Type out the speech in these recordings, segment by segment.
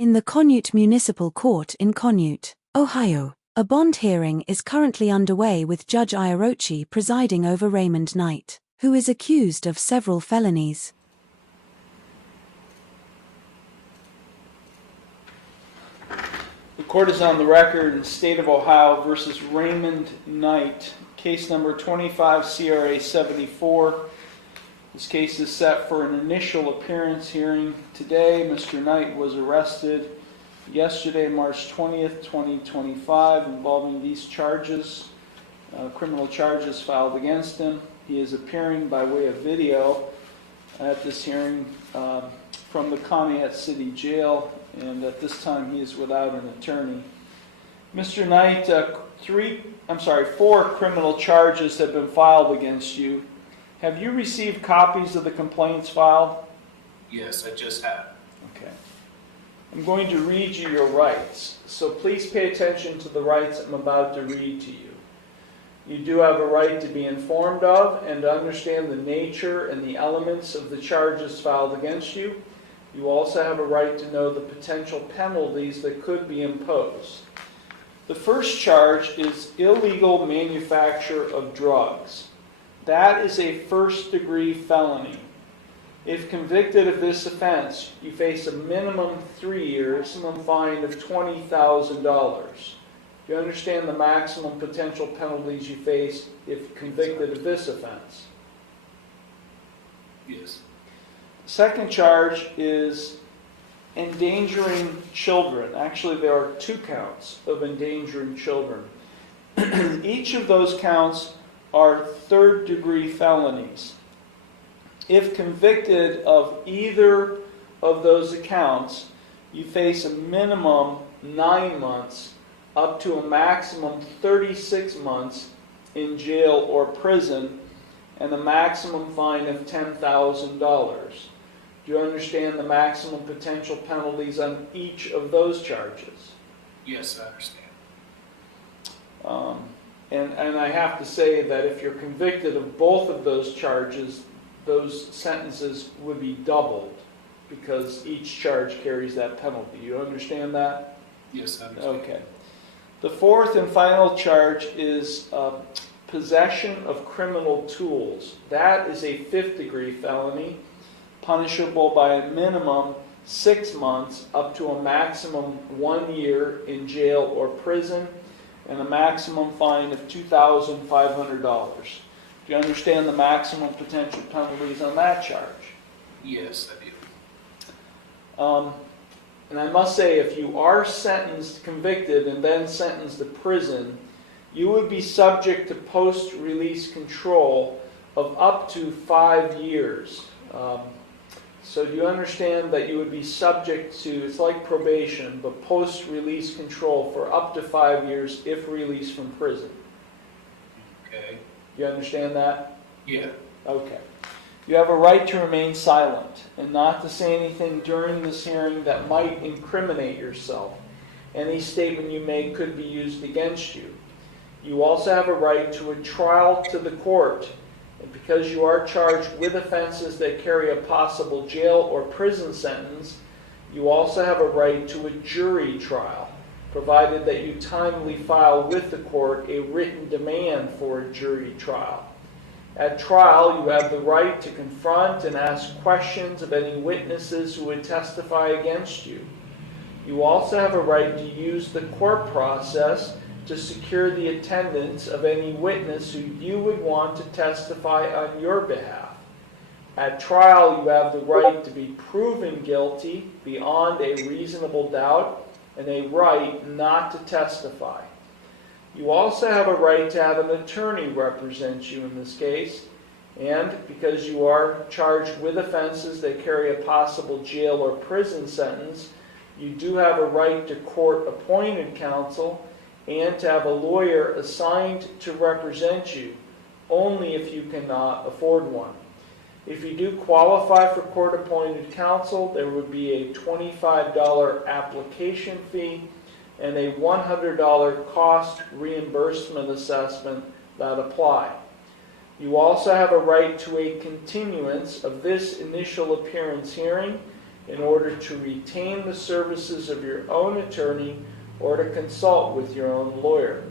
In the Conneaut Municipal Court in Conneaut, Ohio, a bond hearing is currently underway with Judge Iochhi presiding over Raymond Knight, who is accused of several felonies. The court is on the record in State of Ohio versus Raymond Knight, case number 25 CRA 74. This case is set for an initial appearance hearing today. Mr. Knight was arrested yesterday, March 20th, 2025, involving these charges, criminal charges filed against him. He is appearing by way of video at this hearing from the Conneaut City Jail, and at this time he is without an attorney. Mr. Knight, four criminal charges have been filed against you. Have you received copies of the complaints filed? Yes, I just have. Okay. I'm going to read you your rights, so please pay attention to the rights I'm about to read to you. You do have a right to be informed of and to understand the nature and the elements of the charges filed against you. You also have a right to know the potential penalties that could be imposed. The first charge is illegal manufacture of drugs. That is a first-degree felony. If convicted of this offense, you face a minimum 3 years, minimum fine of $20,000. Do you understand the maximum potential penalties you face if convicted of this offense? Yes. Second charge is endangering children. Actually, there are 2 counts of endangering children. Each of those counts are third-degree felonies. If convicted of either of those accounts, you face a minimum 9 months up to a maximum 36 months in jail or prison and a maximum fine of $10,000. Do you understand the maximum potential penalties on each of those charges? Yes, I understand. And I have to say that if you're convicted of both of those charges, those sentences would be doubled because each charge carries that penalty. You understand that? Yes, I understand. Okay. The fourth and final charge is possession of criminal tools. That is a 5th-degree felony, punishable by a minimum 6 months up to a maximum 1 year in jail or prison and a maximum fine of $2,500. Do you understand the maximum potential penalties on that charge? Yes, I do. And I must say, if you are sentenced, convicted, and then sentenced to prison, you would be subject to post-release control of up to 5 years. So do you understand that you would be subject to, it's like probation, but post-release control for up to 5 years if released from prison? Okay. You understand that? Yeah. Okay. You have a right to remain silent and not to say anything during this hearing that might incriminate yourself. Any statement you make could be used against you. You also have a right to a trial to the court. And because you are charged with offenses that carry a possible jail or prison sentence, you also have a right to a jury trial, provided that you timely file with the court a written demand for a jury trial. At trial, you have the right to confront and ask questions of any witnesses who would testify against you. You also have a right to use the court process to secure the attendance of any witness who you would want to testify on your behalf. At trial, you have the right to be proven guilty beyond a reasonable doubt and a right not to testify. You also have a right to have an attorney represent you in this case, and because you are charged with offenses that carry a possible jail or prison sentence, you do have a right to court-appointed counsel and to have a lawyer assigned to represent you, only if you cannot afford one. If you do qualify for court-appointed counsel, there would be a $25 application fee and a $100 cost reimbursement assessment that apply. You also have a right to a continuance of this initial appearance hearing in order to retain the services of your own attorney or to consult with your own lawyer.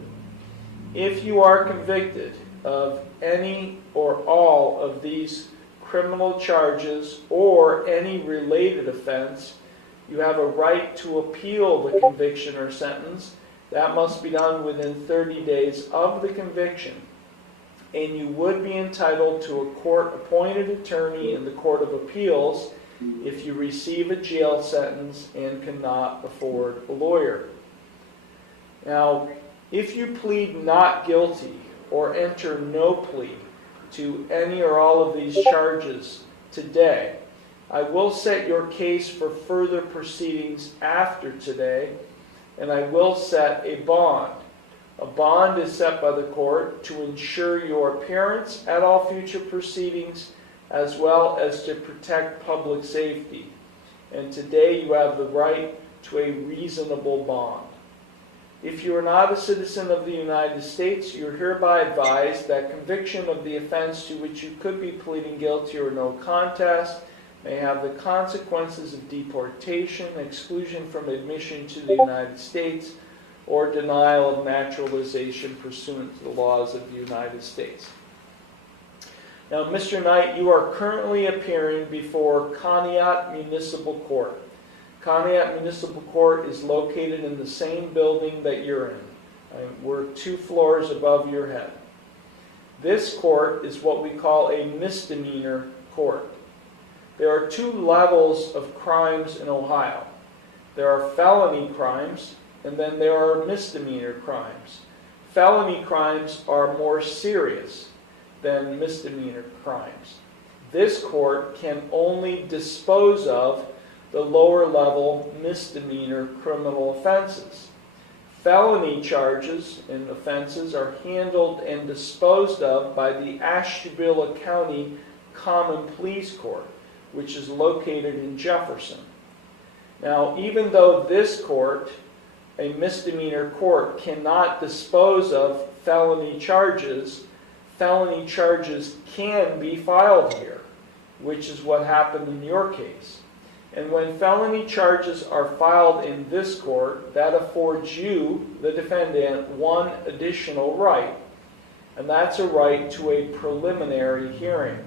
If you are convicted of any or all of these criminal charges or any related offense, you have a right to appeal the conviction or sentence. That must be done within 30 days of the conviction. And you would be entitled to a court-appointed attorney in the Court of Appeals if you receive a jail sentence and cannot afford a lawyer. Now, if you plead not guilty or enter no plea to any or all of these charges today, I will set your case for further proceedings after today, and I will set a bond. A bond is set by the court to ensure your appearance at all future proceedings, as well as to protect public safety. And today you have the right to a reasonable bond. If you are not a citizen of the United States, you are hereby advised that conviction of the offense to which you could be pleading guilty or no contest may have the consequences of deportation, exclusion from admission to the United States, or denial of naturalization pursuant to the laws of the United States. Now, Mr. Knight, you are currently appearing before Conneaut Municipal Court. Conneaut Municipal Court is located in the same building that you're in. We're 2 floors above your head. This court is what we call a misdemeanor court. There are 2 levels of crimes in Ohio. There are felony crimes, and then there are misdemeanor crimes. Felony crimes are more serious than misdemeanor crimes. This court can only dispose of the lower level misdemeanor criminal offenses. Felony charges and offenses are handled and disposed of by the Ashtabula County Common Pleas Court, which is located in Jefferson. Now, even though this court, a misdemeanor court, cannot dispose of felony charges can be filed here, which is what happened in your case. And when felony charges are filed in this court, that affords you, the defendant, one additional right, and that's a right to a preliminary hearing.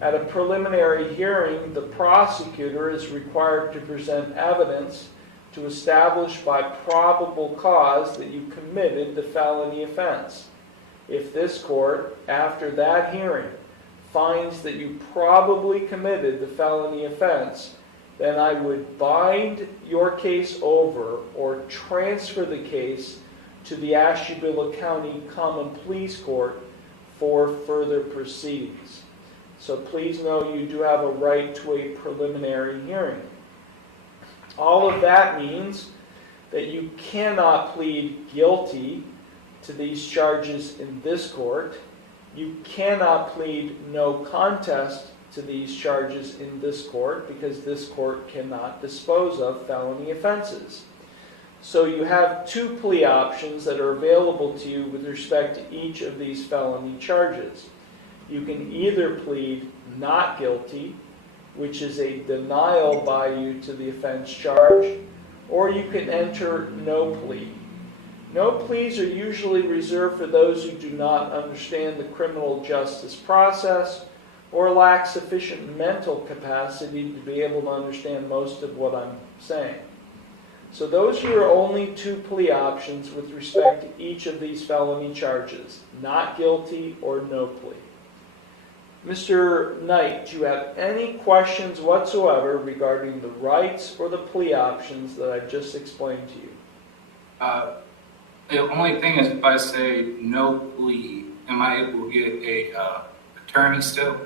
At a preliminary hearing, the prosecutor is required to present evidence to establish by probable cause that you committed the felony offense. If this court, after that hearing, finds that you probably committed the felony offense, then I would bind your case over or transfer the case to the Ashtabula County Common Pleas Court for further proceedings. So please know you do have a right to a preliminary hearing. All of that means that you cannot plead guilty to these charges in this court. You cannot plead no contest to these charges in this court because this court cannot dispose of felony offenses. So you have 2 plea options that are available to you with respect to each of these felony charges. You can either plead not guilty, which is a denial by you to the offense charge, or you can enter no plea. No pleas are usually reserved for those who do not understand the criminal justice process or lack sufficient mental capacity to be able to understand most of what I'm saying. So those are your only 2 plea options with respect to each of these felony charges, not guilty or no plea. Mr. Knight, do you have any questions whatsoever regarding the rights or the plea options that I've just explained to you? The only thing is if I say no plea, am I able to get a attorney still?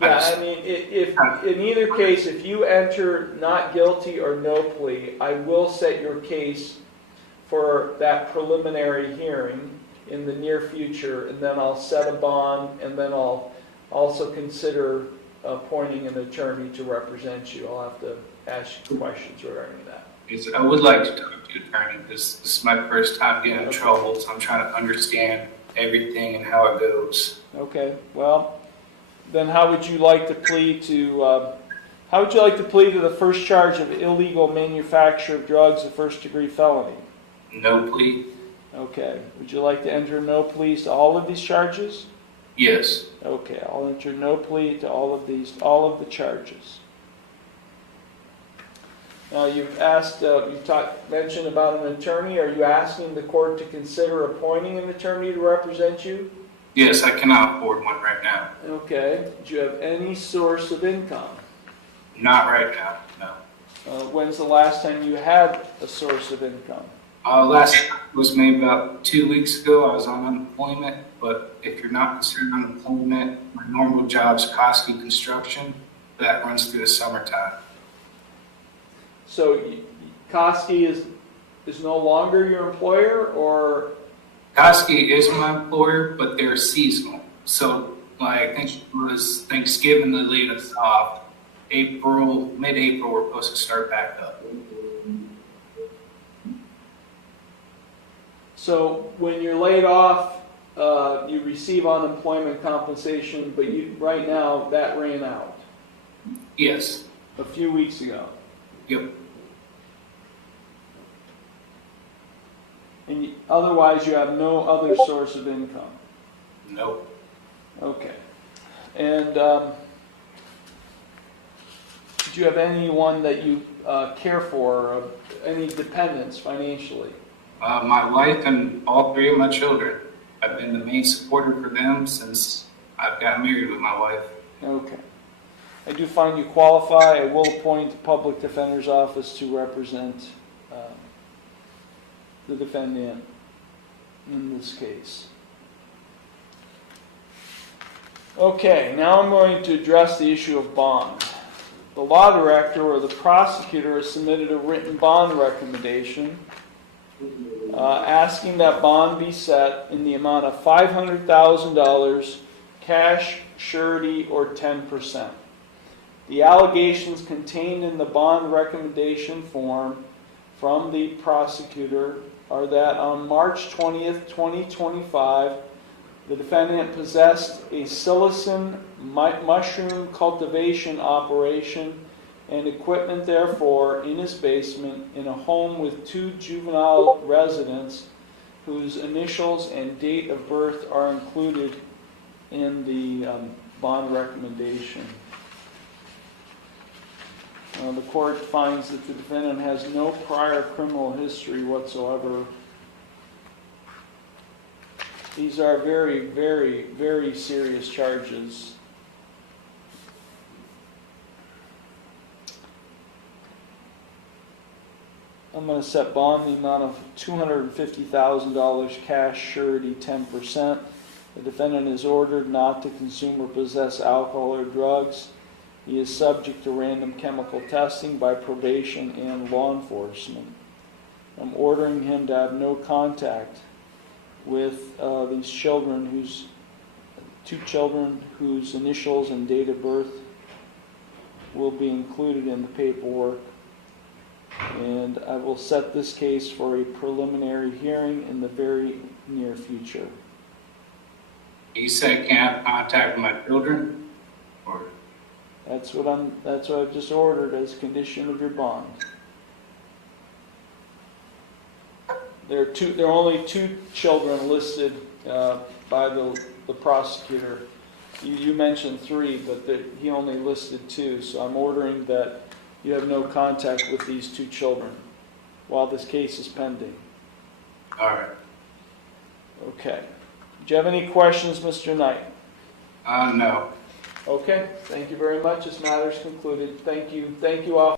Yeah, I mean, if in either case, if you enter not guilty or no plea, I will set your case for that preliminary hearing in the near future, and then I'll set a bond, and then I'll also consider appointing an attorney to represent you. I'll have to ask you questions regarding that. Yes, I would like to talk to an attorney because this is my first time getting in trouble, so I'm trying to understand everything and how it goes. Okay, well, then how would you like to plead to How would you like to plead to the first charge of illegal manufacture of drugs, a first-degree felony? No plea? Okay. Would you like to enter no pleas to all of these charges? Yes. Okay, I'll enter no plea to all of the charges. Now, you've asked, mentioned about an attorney. Are you asking the court to consider appointing an attorney to represent you? Yes, I cannot afford one right now. Okay. Do you have any source of income? Not right now, no. When's the last time you had a source of income? Last was maybe about 2 weeks ago. I was on unemployment, but if you're not considering unemployment, my normal job's Koski Construction. That runs through the summertime. So Koski is no longer your employer, or? Koski is my employer, but they're seasonal. So I think it was Thanksgiving they laid us off. Mid-April, we're supposed to start back up. So when you're laid off, you receive unemployment compensation, but right now that ran out. Yes. A few weeks ago. Yep. And otherwise you have no other source of income? Nope. Okay. And do you have anyone that you care for, any dependents financially? My wife and all 3 of my children. I've been the main supporter for them since I've got married with my wife. Okay. I do find you qualify. I will appoint the public defender's office to represent the defendant in this case. Okay, now I'm going to address the issue of bond. The law director or the prosecutor has submitted a written bond recommendation asking that bond be set in the amount of $500,000 cash, surety, or 10%. The allegations contained in the bond recommendation form from the prosecutor are that on March 20th, 2025, the defendant possessed a psilocin mushroom cultivation operation and equipment therefore in his basement in a home with 2 juvenile residents whose initials and date of birth are included in the bond recommendation. The court finds that the defendant has no prior criminal history whatsoever. These are very, very, very serious charges. I'm going to set bond in the amount of $250,000 cash, surety 10%. The defendant is ordered not to consume or possess alcohol or drugs. He is subject to random chemical testing by probation and law enforcement. I'm ordering him to have no contact with these children, 2 children whose initials and date of birth will be included in the paperwork. And I will set this case for a preliminary hearing in the very near future. You said I can't have contact with my children? Or? That's what I've just ordered as a condition of your bond. There are only 2 children listed by the prosecutor. You mentioned 3, but he only listed 2. So I'm ordering that you have no contact with these 2 children while this case is pending. All right. Okay. Do you have any questions, Mr. Knight? No. Okay. Thank you very much. This matter is concluded. Thank you. Thank you, officer.